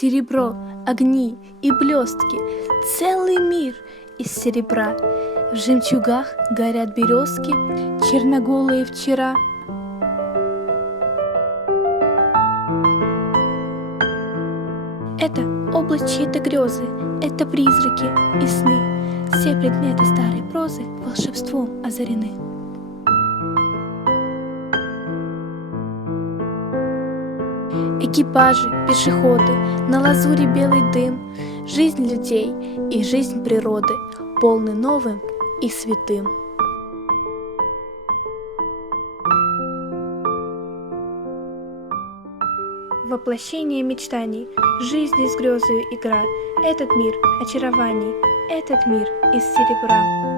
Серебро, огни и блестки, целый мир из серебра. В жемчугах горят березки, черноголые вчера. Это область чьей-то грезы, это призраки и сны. Все предметы старой прозы волшебством озарены. Экипажи, пешеходы, на лазуре белый дым, жизнь людей и жизнь природы полны новым и святым. Воплощение мечтаний, жизни с грезою игра. Этот мир очарований, этот мир из серебра.